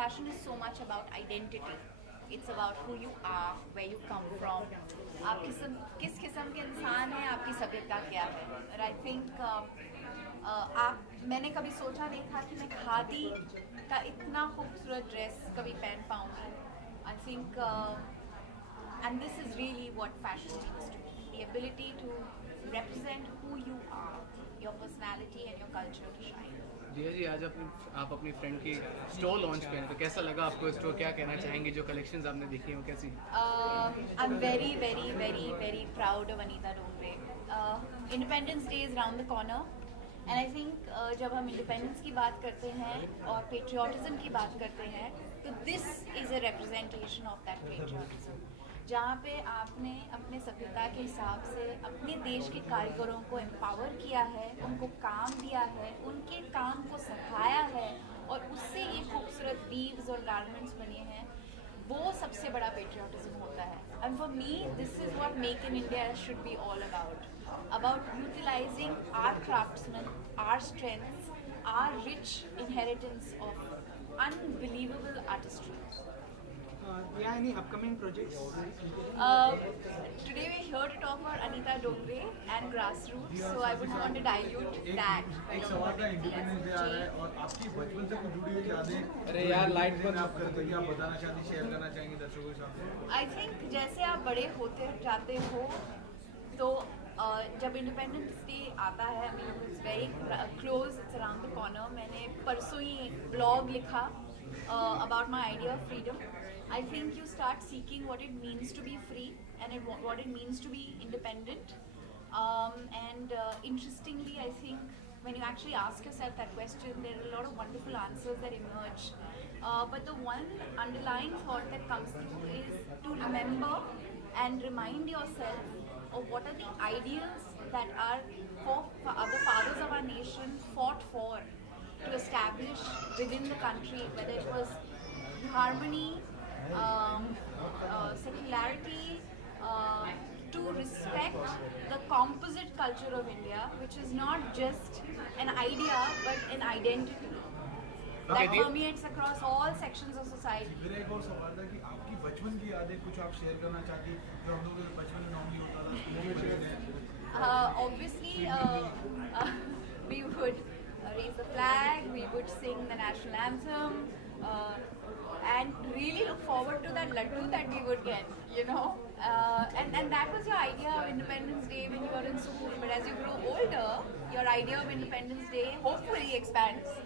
fashion is so much about identity. It's about who you are, where you come from. आप किस किस्म के इंसान हैं, आपकी सभ्यता क्या है. और आई थिंक मैंने कभी सोचा नहीं था कि मैं खादी का इतना खूबसूरत ड्रेस कभी पहन पाऊँगी. I think and this is really what fashion means to me, the ability to represent who you are, your personality and your culture to shine. जिया जी, आज आप अपनी फ्रेंड की स्टोर लॉन्च करें तो कैसा लगा आपको स्टोर? क्या कहना चाहेंगे? जो कलेक्शंस आपने देखी हैं कैसी? I'm very very very very proud of Anita Dongre. Independence Day is round the corner and I think जब हम इंडिपेंडेंस की बात करते हैं और पेट्रियाटिज्म की बात करते हैं तो this is a representation of that patriotism, जहाँ पे आपने अपने सभ्यता के हिसाब से अपने देश के कारीगरों को एम्पावर किया है, उनको काम दिया है, उनके काम को सराहाया है और उससे ये खूबसूरत वीव्स और गारमेंट्स बने हैं. वो सबसे बड़ा पेट्रियाटिज्म होता है. And for me this is what make in India should be all about utilizing our craftsmen, our strengths, our rich inheritance of unbelievable artistry. Yeah, any upcoming projects? Today we're here to talk about Anita Dongre and grassroots, so I wouldn't want to dilute that. एक सवाल का independence day आ रहा है और आपकी बचपन से कुछ जुड़ी हुई यादें अरे यार, लाइट बंद आप करते कि आप बताना चाहती, शेयर करना चाहेंगे दर्शकों के साथ? I think जैसे आप बड़े होते जाते हो तो जब इंडिपेंडेंस डे आता है, I mean it's very close, it's around the corner. मैंने परसों ही एक ब्लॉग लिखा about my idea of freedom. I think you start seeking what it means to be free and what it means to be independent. And interestingly, I think when you actually ask yourself that question, there are a lot of wonderful answers that emerge. But the one underlying thought that comes through is to remember and remind yourself of what are the ideals that the fathers of our nation fought for to establish within the country, whether it was harmony, secularity, to respect the composite culture of India, which is not just an idea but an identity that permeates across all sections of society. मेरा एक और सवाल था कि आपकी बचपन की यादें कुछ आप शेयर करना चाहती जो हम लोगों के बचपन में नॉर्मली होता था? Obviously, we would raise the flag, we would sing the national anthem, and really look forward to that laddu that we would get, you know. And that was your idea of Independence Day when you were in school. But as you grow older, your idea of Independence Day hopefully expands.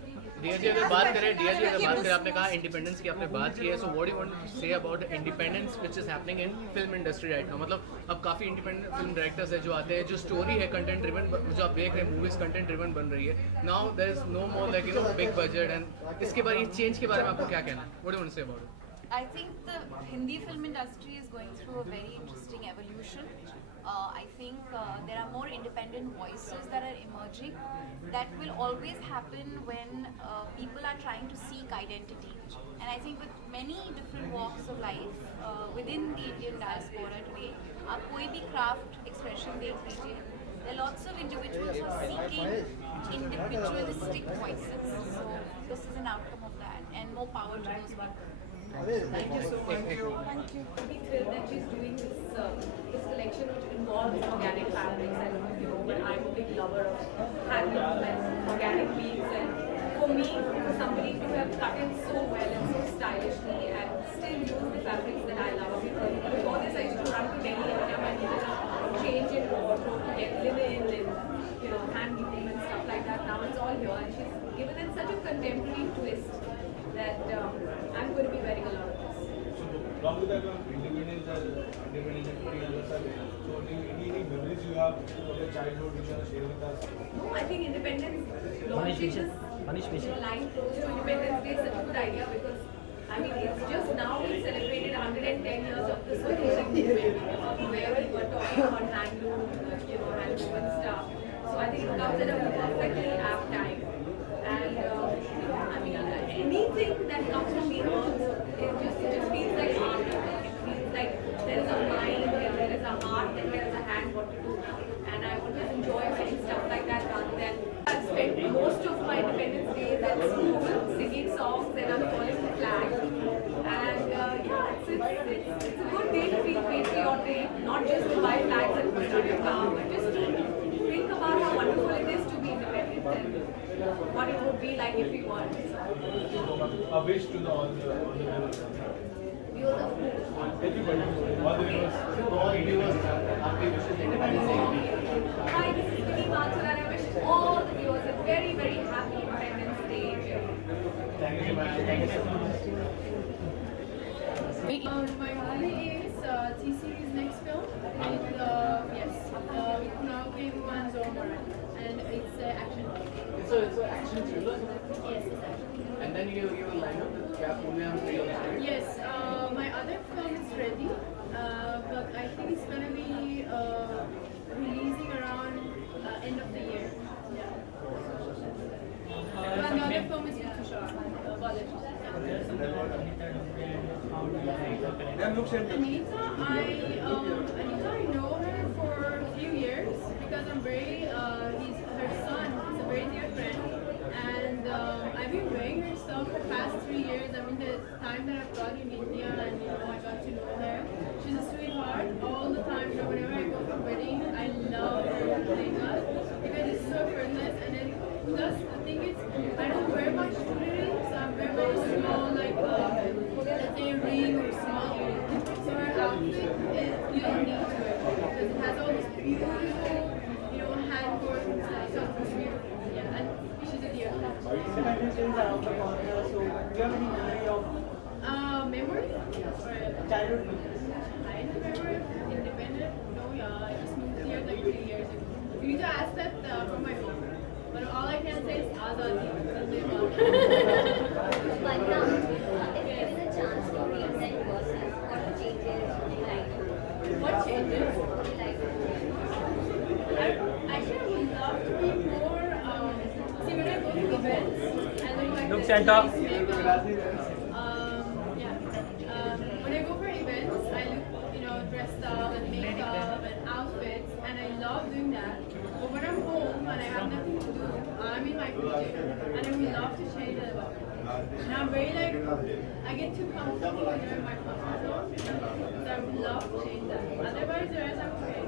डिया जी अगर बात करें आपने कहा independence की आपने बात की है, so what do you want to say about independence which is happening in film industry right now? मतलब अब काफ़ी इंडिपेंडेंट फिल्म डायरेक्टर्स है जो आते हैं, जो स्टोरी है कंटेंट ड्रिवन, जो आप देख रहे हैं मूवीज कंटेंट ड्रिवन बन रही है. Now there is no more like you know big budget, and इसके बारे में चेंज के बारे में आपको क्या कहना है? What do you want to say about it? I think the Hindi film industry is going through a very interesting evolution. I think there are more independent voices that are emerging. That will always happen when people are trying to seek identity. And I think with many different walks of life within the Indian diaspora today, आप कोई भी craft expression देख लीजिए, there are lots of individuals who are seeking individualistic voices. So this is an outcome of that, and more power to those people. Thank you so much. Thank you. Be thrilled that she's doing this collection which involves organic fabrics. I don't know if you know, but I'm a big lover of handloom and organic beads. And for me, for somebody to have cut it so well and so stylishly and still use the fabrics that I love, because before this I used to run to Delhi every time I needed to change in wardrobe to get linen and handloom and stuff like that. Now it's all here, and she's given it such a contemporary twist that I'm going to be wearing a lot of this. So along with that, independence and 50 years. So any memories you have of your childhood which you want to share with us? No, I think independence launching this line close to Independence Day is such a good idea, because I mean it's just now we celebrated 110 years of the Swadeshi movement where we were talking about handloom, handloom and stuff. So I think it comes at a perfectly apt time. And I mean anything that comes from the earth, it just feels like art. It feels like there is a mind, there is a heart, and there is a hand what to do. And I always enjoy wearing stuff like that rather than I've spent most of my Independence Days at school singing songs and unfurling the flag. it's a good day to feel patriotic, not just to buy flags and put on your car, but just to think about how wonderful it is to be independent and what it would be like if we weren't. A wish to all the viewers. Viewers of who? Everybody, all the viewers. all viewers आपके wishes Independence Day के लिए. Hi, this is Vinny Mathur and I wish all the viewers a very, very happy Independence Day. Thank you, man. Thank you so much. My movie is T-Series next film. With, yes, with Kunal Khemu and Zoe Moran. And it's action. So it's an action thriller. Yes, it's action. And then you line up with Kya Pune Hum Three on stage. Yes, my other film is ready, but I think it's gonna be releasing around end of the year. Yeah. And the other film is with Tushar Balaji. Anita, Anita, I know her for a few years because I'm very, her son is a very dear friend, and I've been wearing her stuff for the past 3 years. I mean, the time that I've got in India and I got to know her, she's a sweetheart all the time. Whenever I go for wedding, I love her playing us because it's so effortless, and then plus the thing is, I don't wear much jewelry, so I wear very small, like let's say a ring or small earring. So her outfit is you don't need to wear it because it has all this beautiful, hand work and stuff. So it's beautiful. Yeah, and she's a dear. Independence Day is around the corner, so do you have any memory of Memory? Or childhood memories? I remember independent. No, yeah, I just moved here like 3 years ago. You need to ask that from my mom. But all I can say is Azadi. Zindabad. But now, if given a chance to reinvent yourself, what changes would you like to What changes? would you like to do? Actually, I would love to be more. See, when I go to events, I look like Look, this Santa. nice makeup. Yeah. When I go for events, I look, dressed up and makeup and outfits, and I love doing that. But when I'm home and I have nothing to do, I'm in my PJ, and I would love to change that about me. And I'm very like, I get too comfortable when you're in my comfort zone, so I would love to change that. Otherwise, the rest I'm okay.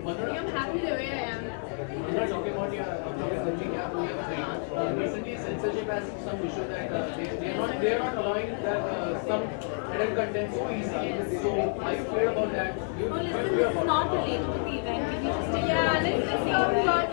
I think I'm happy the way I am. We're not talking about your upcoming Kya Pune Hum Three. Recently, censorship has some issue that they are not allowing that some adult content so easily. So, are you afraid about that? Oh, listen, this is not related to the event. Can you just take Yeah, let's talk about